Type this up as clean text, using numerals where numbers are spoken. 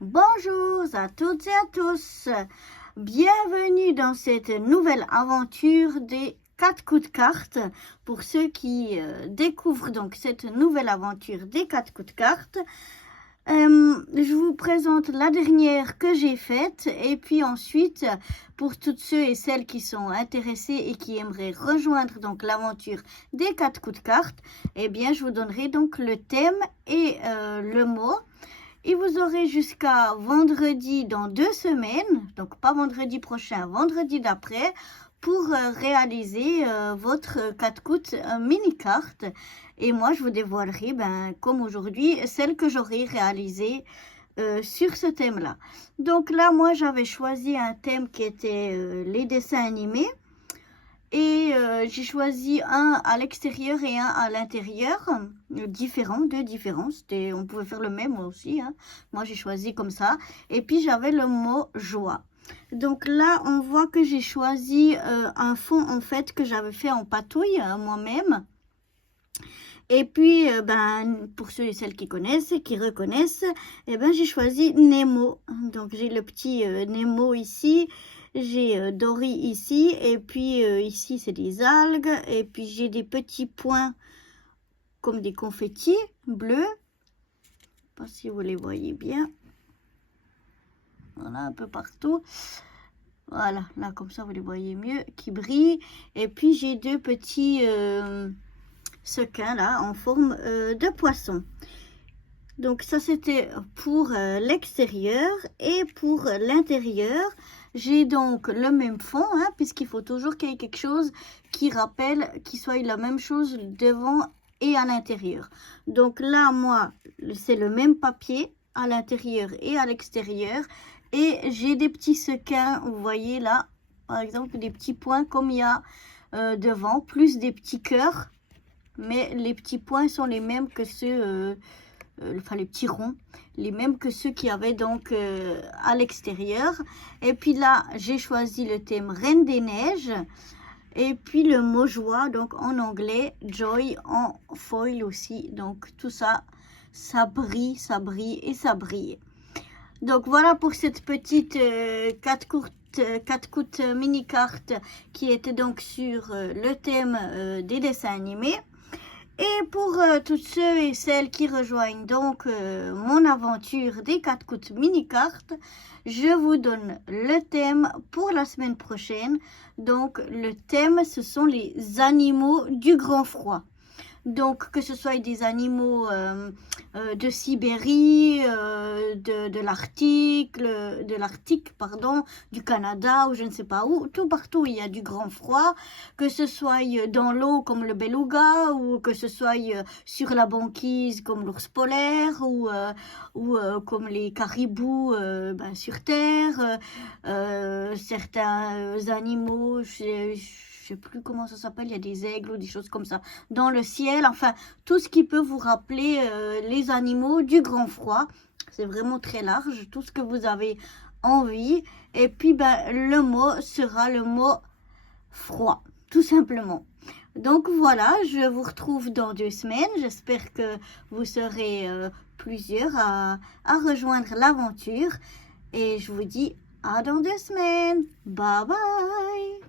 Bonjour à toutes et à tous, bienvenue dans cette nouvelle aventure des 4 coups de carte. Pour ceux qui découvrent donc cette nouvelle aventure des 4 coups de carte, je vous présente la dernière que j'ai faite et puis ensuite pour toutes ceux et celles qui sont intéressés et qui aimeraient rejoindre donc l'aventure des 4 coups de carte, eh bien je vous donnerai donc le thème et le mot. Et vous aurez jusqu'à vendredi dans 2 semaines, donc pas vendredi prochain, vendredi d'après, pour réaliser votre 4 coups mini-carte. Et moi, je vous dévoilerai, comme aujourd'hui, celle que j'aurai réalisée sur ce thème-là. Donc là, moi, j'avais choisi un thème qui était les dessins animés. Et j'ai choisi un à l'extérieur et un à l'intérieur, deux différents. On pouvait faire le même, moi aussi, hein. Moi, j'ai choisi comme ça. Et puis, j'avais le mot joie. Donc là, on voit que j'ai choisi un fond, en fait, que j'avais fait en patouille moi-même. Et puis, pour ceux et celles qui connaissent, qui reconnaissent, j'ai choisi Nemo. Donc, j'ai le petit Nemo ici. J'ai Dory ici, et puis ici c'est des algues, et puis j'ai des petits points comme des confettis bleus. Je ne sais pas si vous les voyez bien. Voilà, un peu partout. Voilà, là comme ça vous les voyez mieux, qui brillent. Et puis j'ai deux petits sequins là en forme de poisson. Donc ça c'était pour l'extérieur, et pour l'intérieur, j'ai donc le même fond, hein, puisqu'il faut toujours qu'il y ait quelque chose qui rappelle, qui soit la même chose devant et à l'intérieur. Donc là, moi, c'est le même papier à l'intérieur et à l'extérieur. Et j'ai des petits sequins, vous voyez là, par exemple, des petits points comme il y a devant, plus des petits cœurs. Mais les petits points sont les mêmes que ceux... les petits ronds, les mêmes que ceux qu'il y avait donc à l'extérieur. Et puis là, j'ai choisi le thème Reine des Neiges. Et puis le mot joie, donc en anglais, joy en foil aussi. Donc tout ça, ça brille et ça brille. Donc voilà pour cette petite 4 coups mini-carte qui était donc sur le thème des dessins animés. Et pour toutes ceux et celles qui rejoignent donc mon aventure des 4 coups mini-cartes, je vous donne le thème pour la semaine prochaine. Donc le thème, ce sont les animaux du grand froid. Donc que ce soit des animaux de Sibérie, de l'Arctique, du Canada ou je ne sais pas où, tout partout il y a du grand froid, que ce soit dans l'eau comme le beluga, ou que ce soit sur la banquise comme l'ours polaire, ou comme les caribous sur terre, certains animaux, je sais plus comment ça s'appelle, il y a des aigles ou des choses comme ça dans le ciel, enfin tout ce qui peut vous rappeler les animaux du grand froid. C'est vraiment très large, tout ce que vous avez envie. Et puis le mot sera le mot froid, tout simplement. Donc voilà, je vous retrouve dans 2 semaines. J'espère que vous serez plusieurs à rejoindre l'aventure. Et je vous dis à dans 2 semaines. Bye bye.